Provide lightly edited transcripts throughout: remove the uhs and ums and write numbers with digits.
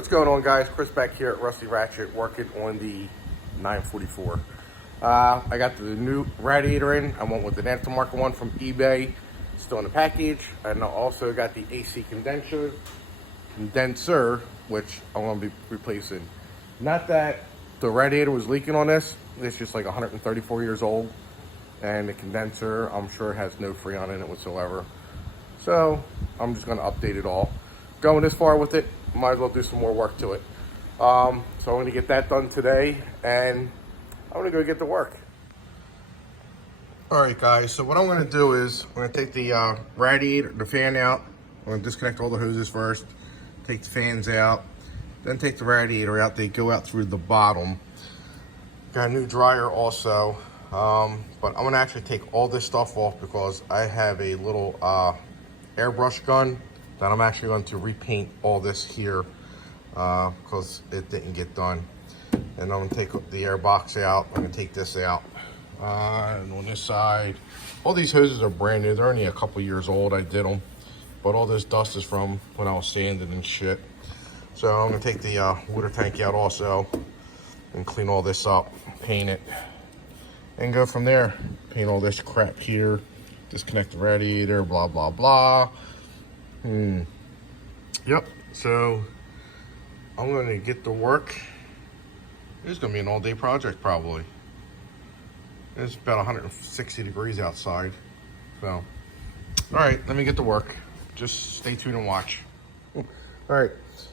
What's going on, guys? Chris back here at Rusty Ratchet working on the 944. I got the new radiator in. I went with an aftermarket one from eBay, still in the package. And I also got the AC condenser, which I'm going to be replacing. Not that the radiator was leaking on this. It's just like 134 years old. And the condenser, I'm sure, has no freon in it whatsoever. So I'm just going to update it all. Going this far with it, might as well do some more work to it. So I'm going to get that done today, and I'm going to go get to work. All right, guys, so what I'm going to do is I'm going to take the radiator, the fan out. I'm going to disconnect all the hoses first, take the fans out, then take the radiator out. They go out through the bottom. Got a new dryer also, but I'm going to actually take all this stuff off because I have a little airbrush gun that I'm actually going to repaint all this here because it didn't get done. And I'm going to take the air box out. I'm going to take this out. And on this side, all these hoses are brand new. They're only a couple years old. I did them. But all this dust is from when I was sanding and shit. So I'm going to take the water tank out also and clean all this up, paint it, and go from there. Paint all this crap here, disconnect the radiator, blah, blah, blah. Yep, so I'm going to get to work. It's going to be an all-day project probably. It's about 160 degrees outside. So, all right, let me get to work. Just stay tuned and watch. All right,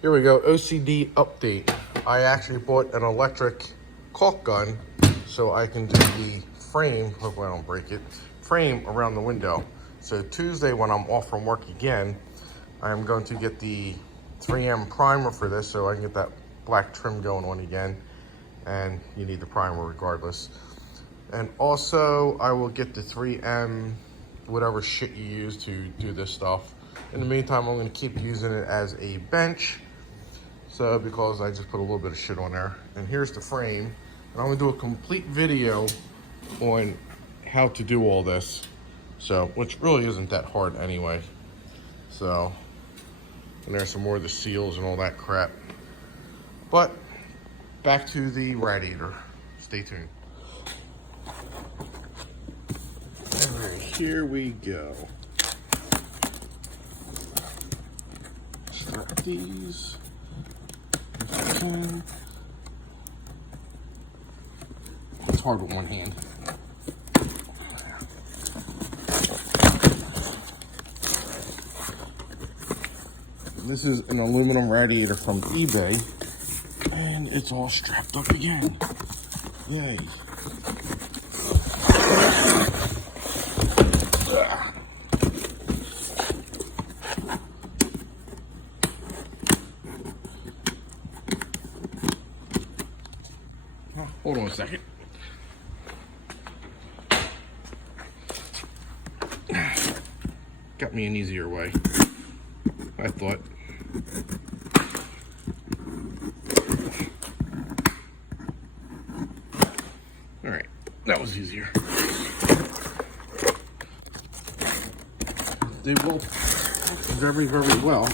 here we go. OCD update. I actually bought an electric caulk gun so I can do the frame, hopefully I don't break it, frame around the window. So Tuesday when I'm off from work again, I'm going to get the 3M primer for this so I can get that black trim going on again. And you need the primer regardless. And also I will get the 3M, whatever shit you use to do this stuff. In the meantime, I'm going to keep using it as a bench. So because I just put a little bit of shit on there. And here's the frame. And I'm going to do a complete video on how to do all this. So, which really isn't that hard anyway. So, and there's some more of the seals and all that crap. But, back to the radiator. Stay tuned. All right, here we go. Start these. It's hard with one hand. This is an aluminum radiator from eBay, and it's all strapped up again. Yay. Hold on a second. Got me an easier way, I thought. All right, that was easier. They will very, very well.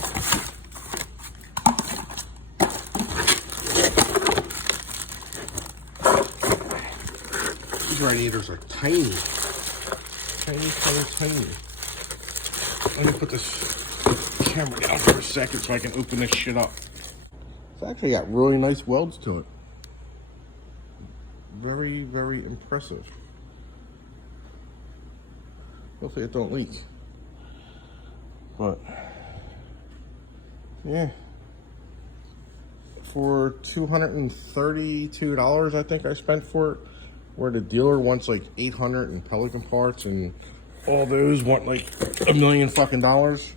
These radiators are tiny. Tiny, tiny, tiny. Let me put this camera down for a second so I can open this shit up. It's actually got really nice welds to it. Very, very impressive. Hopefully it don't leak. But, yeah. For $232, I think I spent for it. Where the dealer wants like 800 in Pelican parts, and all those want like $1 million fucking dollars.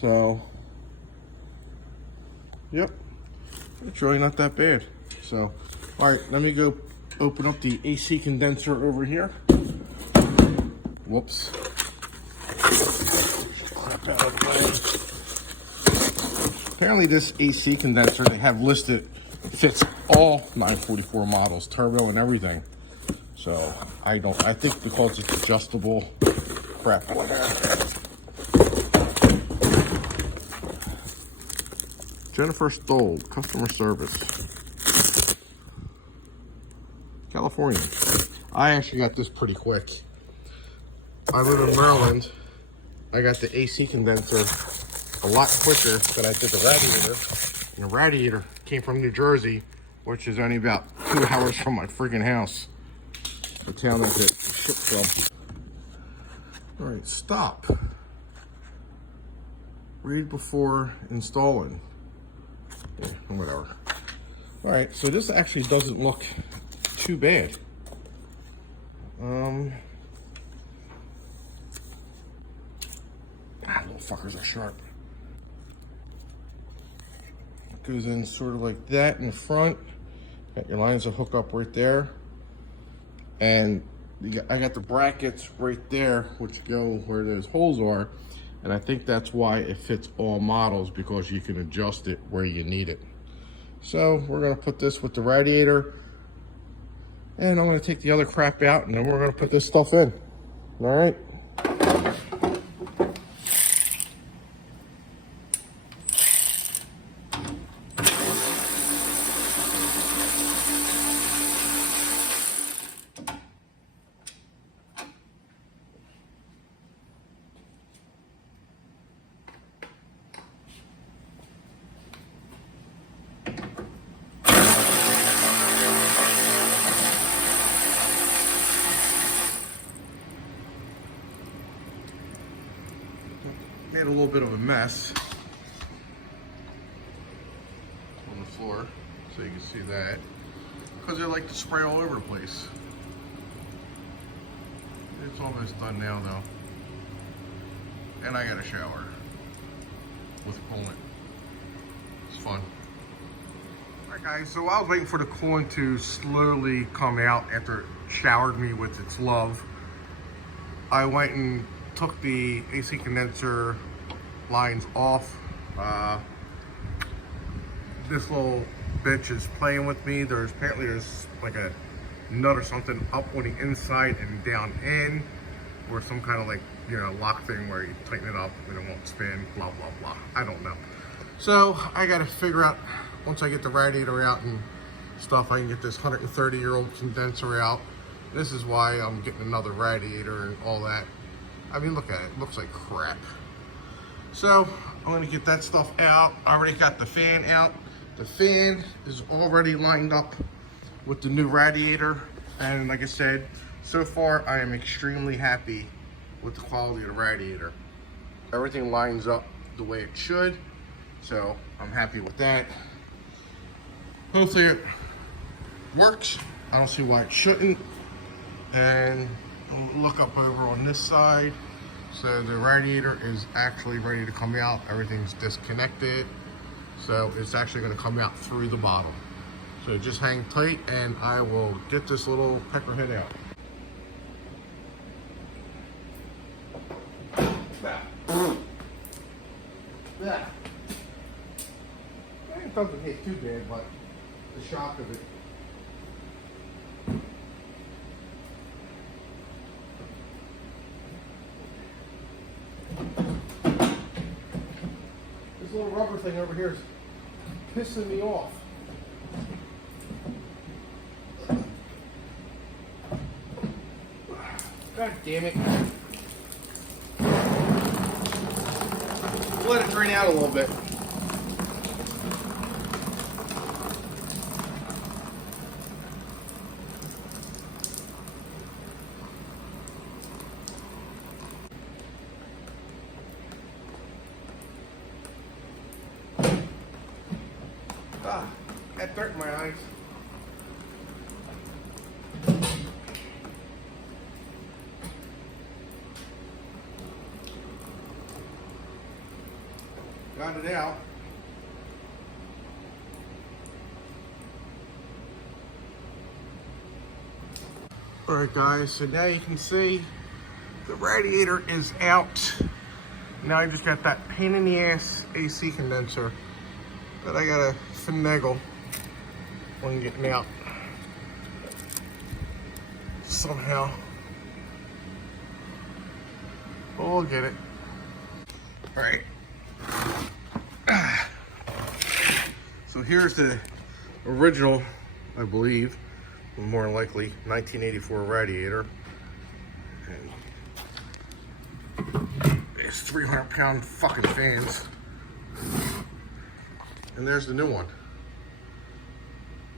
So, yep, it's really not that bad. So, all right, let me go open up the AC condenser over here. Whoops. Crap out of the way. Apparently this AC condenser they have listed fits all 944 models, turbo and everything. So I think because it's adjustable, crap. Jennifer Stoll, customer service. California. I actually got this pretty quick. I live in Maryland. I got the AC condenser a lot quicker than I did the radiator. And the radiator came from New Jersey, which is only about 2 hours from my freaking house. The town that it shipped from. All right, stop. Read before installing. Yeah, whatever. All right, so this actually doesn't look too bad. Little fuckers are sharp. It goes in sort of like that in the front. Got your lines to hook up right there. And I got the brackets right there, which go where those holes are. And I think that's why it fits all models, because you can adjust it where you need it. So we're gonna put this with the radiator, and I'm gonna take the other crap out, and then we're gonna put this stuff in. All right. Made a little bit of a mess on the floor, so you can see that, because they like to spray all over the place. It's almost done now though, and I got a shower with coolant. It's fun. Alright guys, so I was waiting for the coolant to slowly come out after it showered me with its love. I went and took the AC condenser lines off. This little bitch is playing with me. Apparently there's like a nut or something up on the inside and down in, or some kind of like, you know, lock thing where you tighten it up and it won't spin, blah blah blah. I don't know. So I gotta figure out, once I get the radiator out and stuff, I can get this 130-year-old condenser out. This is why I'm getting another radiator and all that. I mean, look at it, it looks like crap. So I'm gonna get that stuff out. I already got the fan out. The fan is already lined up with the new radiator. And like I said, so far I am extremely happy with the quality of the radiator. Everything lines up the way it should. So I'm happy with that. Hopefully it works. I don't see why it shouldn't. And I'll look up over on this side. So the radiator is actually ready to come out. Everything's disconnected. So it's actually gonna come out through the bottom. So just hang tight and I will get this little pecker head out. It doesn't hit too bad, but the shock of it. This little rubber thing over here is pissing me off. God damn it. Let it drain out a little bit. Got dirt in my eyes. Got it out. Alright guys, so now you can see the radiator is out. Now I just got that pain in the ass AC condenser that I gotta finagle on getting out somehow. But we'll get it. All right. here's the original, I believe, more than likely, 1984 radiator. And it's 300-pound fucking fans. And there's the new one.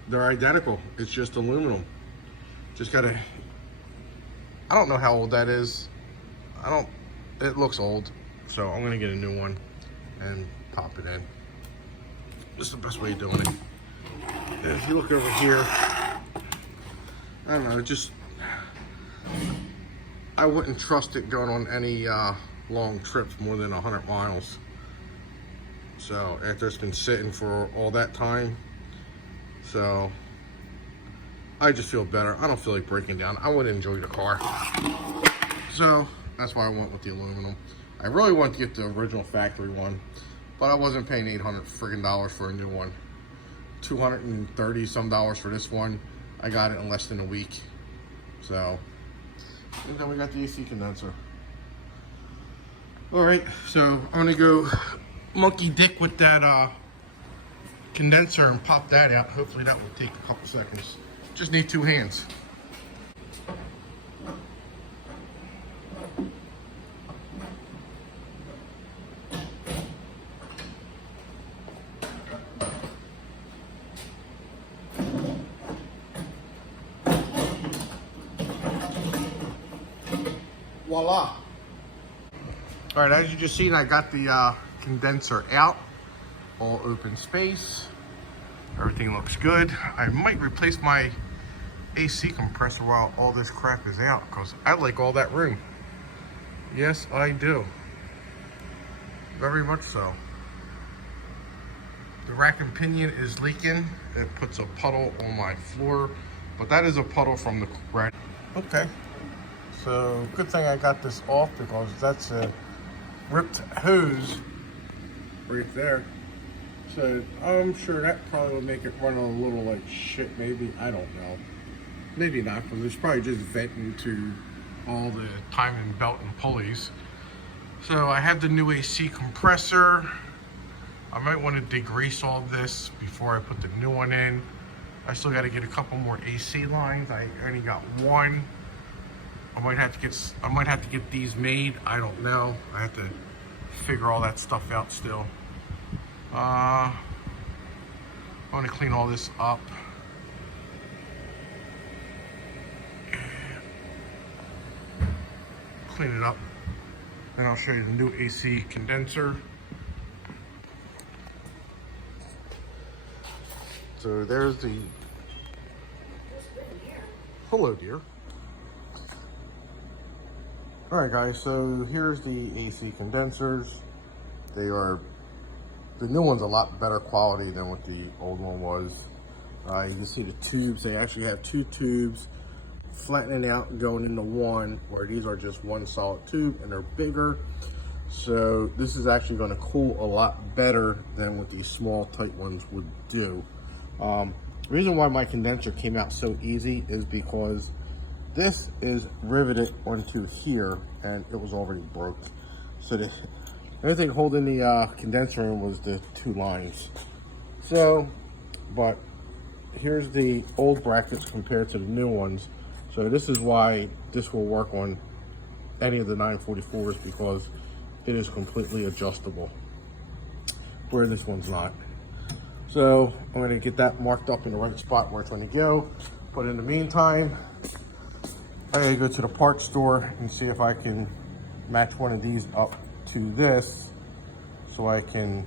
They're identical. It's just aluminum. Just gotta, I don't know how old that is. It looks old. So I'm gonna get a new one and pop it in. This is the best way of doing it. And if you look over here, I don't know, I wouldn't trust it going on any long trips more than 100 miles. So after it's been sitting for all that time, so I just feel better. I don't feel like breaking down. I want to enjoy the car. So that's why I went with the aluminum. I really want to get the original factory one, but I wasn't paying $800 friggin' for a new one. $230 some for this one. I got it in less than a week. So, and then we got the AC condenser. All right, so I'm gonna go monkey dick with that condenser and pop that out. Hopefully that will take a couple seconds. Just need 2 hands. Voila. All right, as you just seen, I got the condenser out, all open space. Everything looks good. I might replace my AC compressor while all this crap is out because I like all that room. Yes, I do. Very much so. The rack and pinion is leaking. It puts a puddle on my floor, but that is a puddle from the rack. Okay. So good thing I got this off because that's a ripped hose right there. So I'm sure that probably would make it run a little like shit maybe. I don't know. Maybe not because it's probably just venting to all the timing belt and pulleys. So I have the new AC compressor. I might want to degrease all this before I put the new one in. I still got to get a couple more AC lines. I only got one. I might have to get these made. I don't know. I have to figure all that stuff out still. I want to clean all this up. Clean it up. And I'll show you the new AC condenser. So there's the, hello dear. All right guys, so here's the AC condensers. The new one's a lot better quality than what the old one was. You can see the tubes, they actually have 2 tubes flattening out and going into one, where these are just one solid tube and they're bigger. So this is actually gonna cool a lot better than what these small tight ones would do. The reason why my condenser came out so easy is because this is riveted onto here and it was already broke. So the only thing holding the condenser in was the 2 lines. So, but here's the old brackets compared to the new ones. So this is why this will work on any of the 944s, because it is completely adjustable, where this one's not. So I'm gonna get that marked up in the right spot where it's gonna go. But in the meantime, I gotta go to the parts store and see if I can match one of these up to this so I can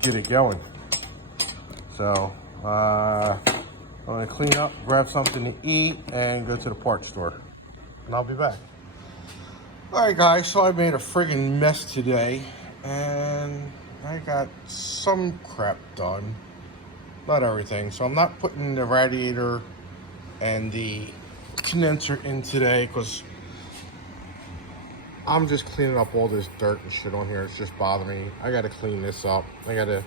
get it going. So I'm gonna clean up, grab something to eat, and go to the parts store. And I'll be back. All right guys, so I made a friggin' mess today and I got some crap done. Not everything. So I'm not putting the radiator and the condenser in today because I'm just cleaning up all this dirt and shit on here. It's just bothering me. I gotta clean this up. I gotta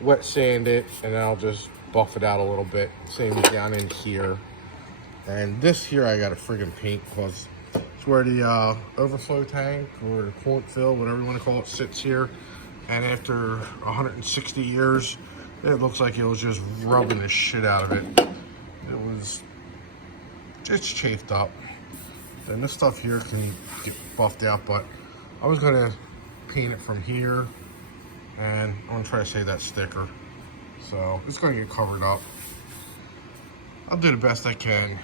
wet sand it and then I'll just buff it out a little bit. Same down in here. And this here I gotta friggin' paint because it's where the overflow tank or the coolant fill, whatever you want to call it, sits here. And after 160 years, It looks like it was just rubbing the shit out of it. It was just chafed up. And this stuff here can get buffed out, but I was gonna paint it from here, and I'm gonna try to save that sticker. So it's gonna get covered up. I'll do the best I can.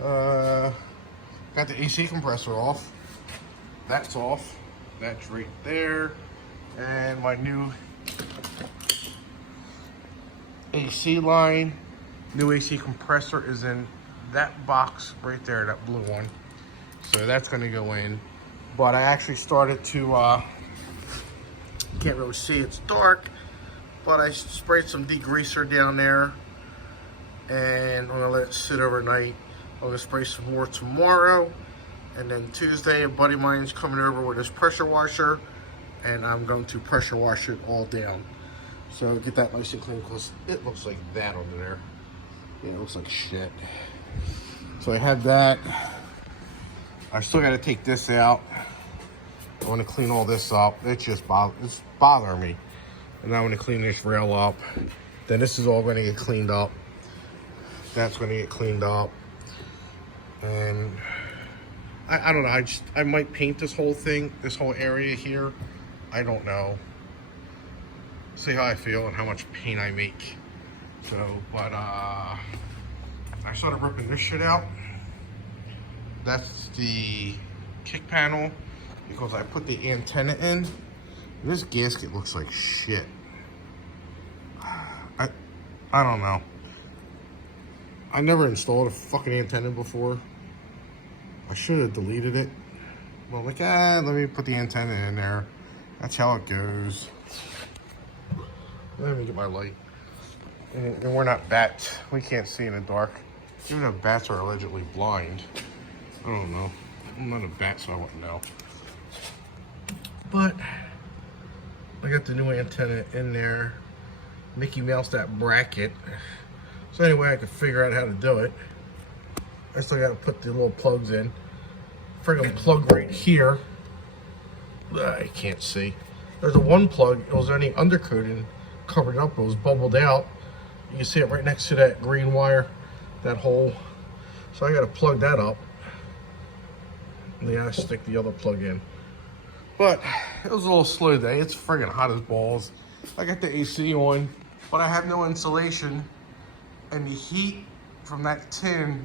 Got the AC compressor off. That's off. That's right there. And my new AC line, new AC compressor is in that box right there, that blue one. So that's gonna go in. But I actually started to, can't really see, it's dark, but I sprayed some degreaser down there, and I'm gonna let it sit overnight. I'm gonna spray some more tomorrow, and then Tuesday a buddy of mine is coming over with his pressure washer, and I'm going to pressure wash it all down. So get that nice and clean, because it looks like that under there. Yeah, it looks like shit. So I have that. I still gotta take this out. I wanna clean all this up. It's bothering me. And now I'm gonna clean this rail up. Then this is all gonna get cleaned up. That's gonna get cleaned up. And I don't know, I might paint this whole thing, this whole area here. I don't know. See how I feel and how much paint I make. So, but I started ripping this shit out. That's the kick panel, because I put the antenna in. This gasket looks like shit. I don't know. I never installed a fucking antenna before. I should have deleted it. Well, like, let me put the antenna in there. That's how it goes. Let me get my light. And we're not bats. We can't see in the dark. Even though bats are allegedly blind. I don't know. I'm not a bat, so I wouldn't know. But I got the new antenna in there. Mickey Mouse that bracket. So anyway, I could figure out how to do it. I still got to put the little plugs in. Friggin' plug right here. I can't see. There's a one plug. It was only undercoated, covered up. It was bubbled out. You can see it right next to that green wire, that hole. So I got to plug that up. And then I stick the other plug in. But it was a little slow day. It's friggin' hot as balls. I got the AC on, but I have no insulation. And the heat from that tin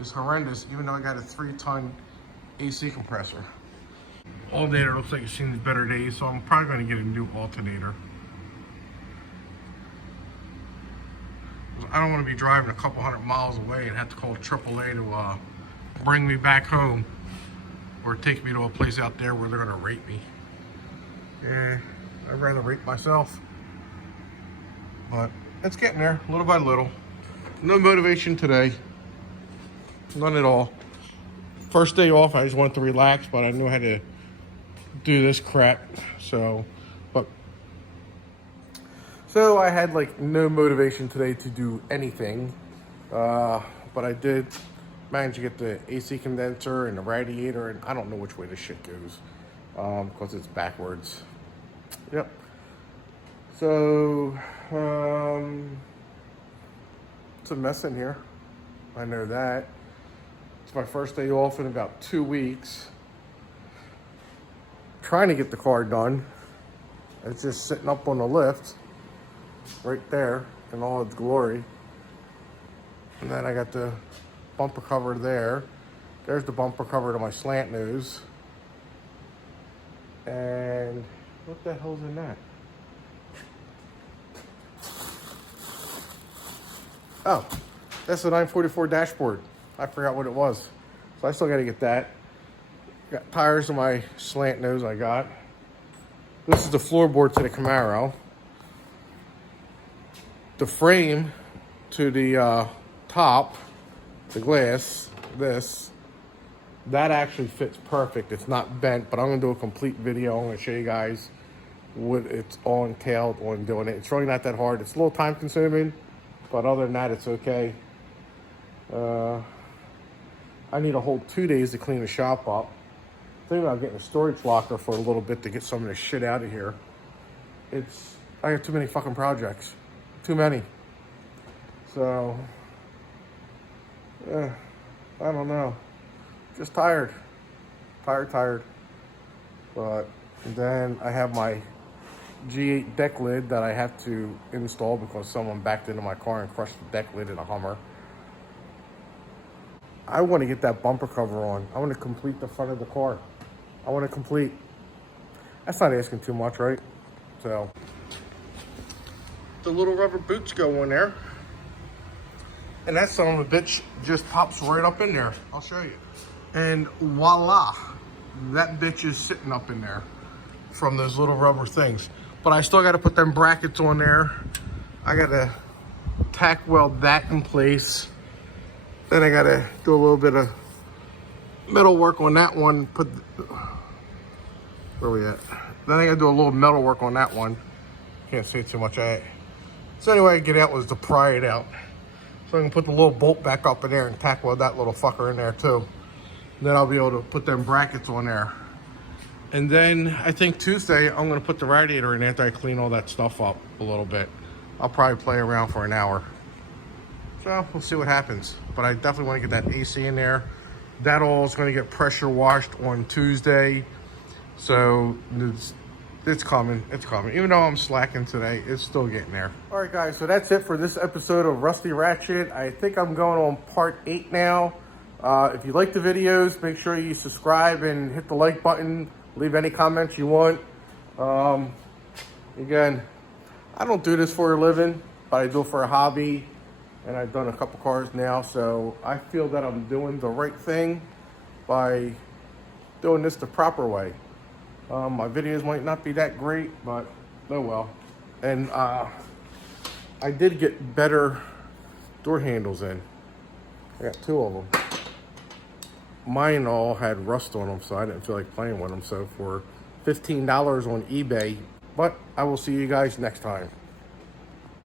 is horrendous, even though I got a 3-ton AC compressor. Alternator looks like it's seen better days, so I'm probably going to get a new alternator. I don't want to be driving a couple hundred miles away and have to call AAA to bring me back home, or take me to a place out there where they're going to rape me. Yeah, I'd rather rape myself. But it's getting there, little by little. No motivation today. None at all. First day off, I just wanted to relax, but I knew how to do this crap. So I had like no motivation today to do anything. But I did manage to get the AC condenser and the radiator, and I don't know which way this shit goes, because it's backwards. Yep. So, it's a mess in here. I know that. It's my first day off in about 2 weeks. Trying to get the car done. It's just sitting up on the lift, right there, in all its glory. And then I got the bumper cover there. There's the bumper cover to my slant nose. And what the hell's in that? Oh, that's the 944 dashboard. I forgot what it was. So I still got to get that. Got tires on my slant nose I got. This is the floorboard to the Camaro. The frame to the top, the glass, that actually fits perfect. It's not bent, but I'm going to do a complete video. I'm going to show you guys what it's all entailed on doing it. It's really not that hard. It's a little time consuming, but other than that, it's okay. I need a whole 2 days to clean the shop up. Thinking about getting a storage locker for a little bit to get some of this shit out of here. I have too many fucking projects. Too many. So, I don't know. Just tired. Tired. But then I have my G8 deck lid that I have to install because someone backed into my car and crushed the deck lid in a Hummer. I want to get that bumper cover on. I want to complete the front of the car. I want to complete. That's not asking too much, right? So, the little rubber boots go in there. And that son of a bitch just pops right up in there. I'll show you. And voila, that bitch is sitting up in there from those little rubber things. But I still got to put them brackets on there. I got to tack weld that in place. Then I got to do a little bit of metal work on that one. Where we at? Then I got to do a little metal work on that one. Can't say too much. So anyway, I get out was to pry it out. So I can put the little bolt back up in there and tack weld that little fucker in there too. Then I'll be able to put them brackets on there. And then I think Tuesday, I'm gonna put the radiator in after I clean all that stuff up a little bit. I'll probably play around for an hour. So we'll see what happens. But I definitely wanna get that AC in there. That all is gonna get pressure washed on Tuesday. So it's coming. Even though I'm slacking today, it's still getting there. All right, guys, so that's it for this episode of Rusty Ratchet. I think I'm going on part 8 now. If you like the videos, make sure you subscribe and hit the like button. Leave any comments you want. Again, I don't do this for a living, but I do it for a hobby. And I've done a couple cars now, so I feel that I'm doing the right thing by doing this the proper way. My videos might not be that great, but oh well. And I did get better door handles in. I got 2 of them. Mine all had rust on them, so I didn't feel like playing with them. So for $15 on eBay, but I will see you guys next time.